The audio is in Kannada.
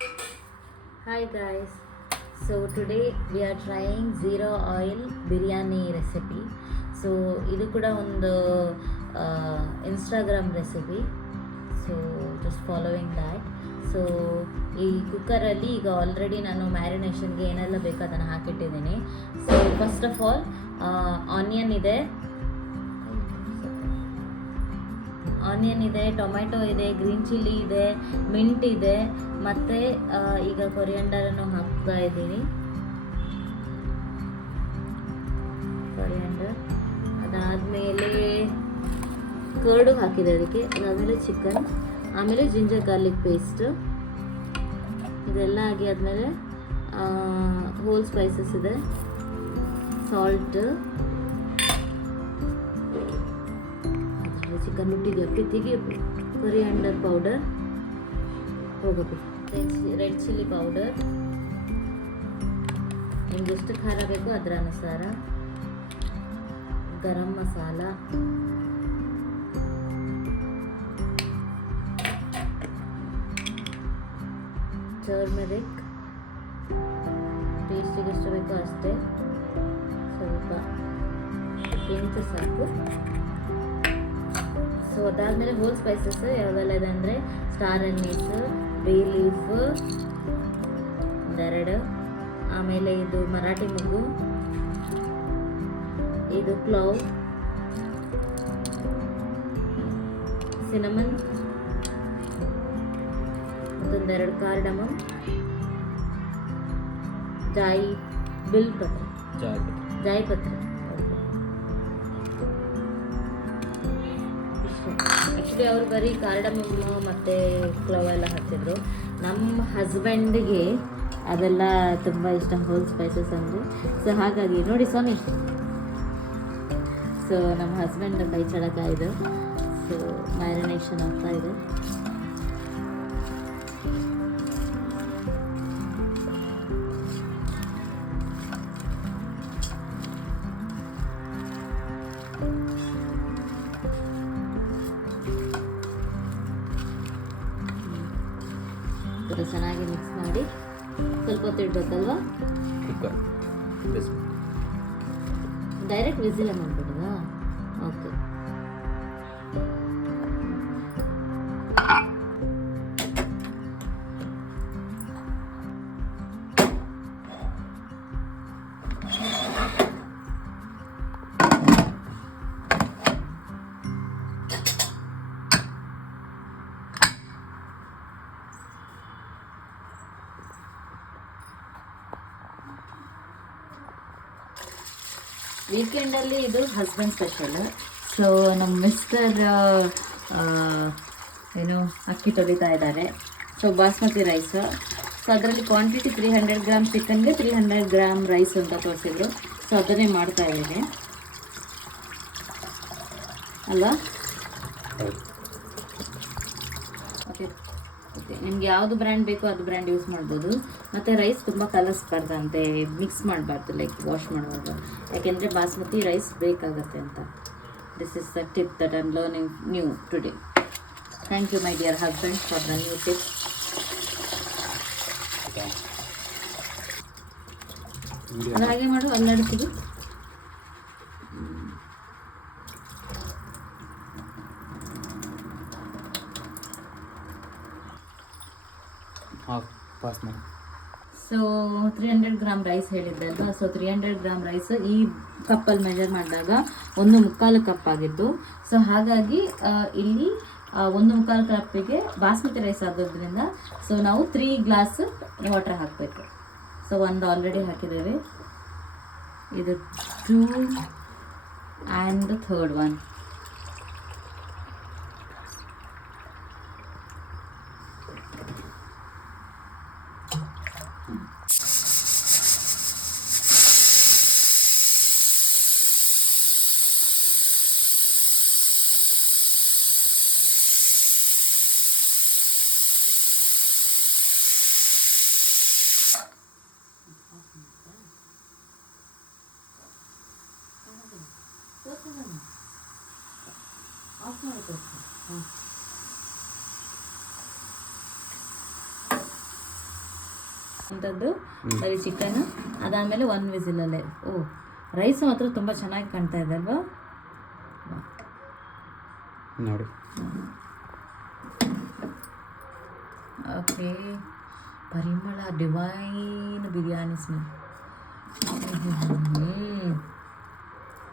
Hi guys, so today we are trying zero oil biryani recipe. So ಇದು ಕೂಡ ಒಂದು Instagram recipe. So just following that. So ಈ ಕುಕ್ಕರಲ್ಲಿ ಈಗ ಆಲ್ರೆಡಿ ನಾನು ಮ್ಯಾರಿನೇಷನ್ಗೆ ಏನೆಲ್ಲ ಬೇಕೋ ಅದನ್ನು ಹಾಕಿಟ್ಟಿದ್ದೀನಿ. So first of all onion ಇದೆ, ಟೊಮೆಟೊ ಇದೆ, ಗ್ರೀನ್ ಚಿಲ್ಲಿ ಇದೆ, ಮಿಂಟ್ ಇದೆ, ಮತ್ತು ಈಗ ಕೊರಿಯಂಡರನ್ನು ಹಾಕ್ತಾ ಇದ್ದೀನಿ. ಕೊರಿಯಂಡರ್ ಅದಾದಮೇಲೆ ಕರ್ಡು ಹಾಕಿದೆ ಅದಕ್ಕೆ. ಅದಾದಮೇಲೆ ಚಿಕನ್, ಆಮೇಲೆ ಜಿಂಜರ್ ಗಾರ್ಲಿಕ್ ಪೇಸ್ಟ್ ಇದೆಲ್ಲ ಆಗಿ ಆದಮೇಲೆ ಹೋಲ್ ಸ್ಪೈಸಸ್ ಇದೆ, ಸಾಲ್ಟ್, ಚಿಕನ್ ಉಟ್ಟಿಗೆ ತೆಗಿಯಬೇಕು, ಕೊರಿಯಾಂಡರ್ ಪೌಡರ್ ಹೋಗಬೇಕು, ರೆಡ್ ಚಿಲ್ಲಿ ಪೌಡರ್, ನಿಮ್ಗೆ ಎಷ್ಟು ಖಾರ ಬೇಕೋ ಅದರ ಅನುಸಾರ, ಗರಂ ಮಸಾಲ, ಟರ್ಮರಿಕ್, ಟೇಸ್ಟಿಗೆ ಎಷ್ಟು ಬೇಕೋ ಅಷ್ಟೇ, ಸ್ವಲ್ಪ ಕೆಂಚು ಸಾಕು. ಸೊ ಅದಾದಮೇಲೆ ಹೋಲ್ ಸ್ಪೈಸಸ್ ಯಾವೆಲ್ಲ ಇದೆ ಅಂದರೆ ಸ್ಟಾರ್ ಅನ್ನೀಸ್, ಬೇ ಲೀಫ್ ಒಂದೆರಡು, ಆಮೇಲೆ ಇದು ಮರಾಠಿ ಮೊಗ್ಗು, ಇದು ಕ್ಲೋವ್, ಸಿನಮನ್, ಮತ್ತೊಂದೆರಡು ಕಾರ್ಡಮಮ್, ಜಾಯಿಪತ್ರ. ಆ್ಯಕ್ಚುಲಿ ಅವರು ಬರೀ ಕಾರ್ಡಮಮ್ ಮತ್ತು ಕ್ಲೋವ್ ಎಲ್ಲ ಹಾಕ್ತಿದ್ರು. ನಮ್ಮ ಹಸ್ಬೆಂಡಿಗೆ ಅದೆಲ್ಲ ತುಂಬ ಇಷ್ಟ, ಹೋಲ್ ಸ್ಪೈಸಸ್ ಅಂದರೆ. ಸೊ ಹಾಗಾಗಿ ನೋಡಿ ಸ್ವಾಮಿ, ಸೊ ನಮ್ಮ ಹಸ್ಬೆಂಡ್ ಕೈ ಚಳಕ ಇದು. ಸೊ ಮ್ಯಾರಿನೇಷನ್ ಆಗ್ತಾ ಇದೆ. ಚೆನ್ನಾಗಿ ಮಿಕ್ಸ್ ಮಾಡಿ ಸ್ವಲ್ಪ ಹೊತ್ತು ಇಡ್ಬೇಕಲ್ವಾ? ಡೈರೆಕ್ಟ್ ವಿಸಿಲ್ ಮಾಡ್ಬಿಡೋದಾ? ಓಕೆ. ವೀಕೆಂಡಲ್ಲಿ ಇದು ಹಸ್ಬೆಂಡ್ ಸ್ಪೆಷಲ್. ಸೊ ನಮ್ಮ ಮಿಸ್ಟರ್ ಅಕ್ಕಿ ತೊಳಿತಾ ಇದ್ದಾರೆ. So basmati rice. ಸೊ ಅದರಲ್ಲಿ ಕ್ವಾಂಟಿಟಿ 300 ಗ್ರಾಮ್ ಚಿಕನ್ಗೆ 300 ಗ್ರಾಮ್ ರೈಸ್ ಅಂತ ತೋರಿಸಿದ್ರು. ಸೊ ಅದನ್ನೇ ಮಾಡ್ತಾ ಇದ್ದೀನಿ ಅಲ್ವಾ? ಓಕೆ ಓಕೆ, ನಿಮ್ಗೆ ಯಾವುದು ಬ್ರ್ಯಾಂಡ್ ಬೇಕೋ ಅದು ಬ್ರ್ಯಾಂಡ್ ಯೂಸ್ ಮಾಡ್ಬೋದು. ಮತ್ತು ರೈಸ್ ತುಂಬ ಕಲಸ್ಬಾರ್ದಂತೆ, ಮಿಕ್ಸ್ ಮಾಡಬಾರ್ದು ಲೈಕ್ ವಾಶ್ ಮಾಡುವಾಗ, ಯಾಕೆಂದರೆ ಬಾಸ್ಮತಿ ರೈಸ್ ಬೇಕಾಗುತ್ತೆ ಅಂತ. This is the tip that I am learning new today. Thank you my dear husband for the new tip. ಅದು ಹಾಗೆ ಮಾಡು, ಅಲ್ಲಾಡ್ತೀವಿ. ಸೊ 300 ಗ್ರಾಮ್ ರೈಸ್ ಹೇಳಿದ್ದಲ್ವಾ? ಸೊ 300 ಗ್ರಾಮ್ ರೈಸ್ ಈ ಕಪ್ಪಲ್ಲಿ ಮೆಜರ್ ಮಾಡಿದಾಗ 1/4 ಕಪ್ ಆಗಿತ್ತು. ಸೊ ಹಾಗಾಗಿ ಇಲ್ಲಿ 1/4 ಕಪ್ಪಿಗೆ ಬಾಸ್ಮತಿ ರೈಸ್ ಆಗೋದ್ರಿಂದ ಸೊ ನಾವು 3 ಗ್ಲಾಸ್ ವಾಟರ್ ಹಾಕಬೇಕು. ಸೊ ಒಂದು ಆಲ್ರೆಡಿ ಹಾಕಿದ್ದೇವೆ, ಇದು 2 and the third one. Of ಮಾಡ್ಕೊಳ್ತೀನಿ. ಅಂಥದ್ದು ಬರೀ ಚಿಕನ್. ಅದಾದಮೇಲೆ 1 ವಿಸಿಲಲ್ಲೇ. ಓ ರೈಸ್ ಮಾತ್ರ ತುಂಬ ಚೆನ್ನಾಗಿ ಕಾಣ್ತಾ ಇದೆ ಅಲ್ವಾ ನೋಡಿ. ಓಕೆ, ಪರಿಮಳ ಡಿವೈನ್ ಬಿರಿಯಾನಿ ಸ್ಮೆಲ್.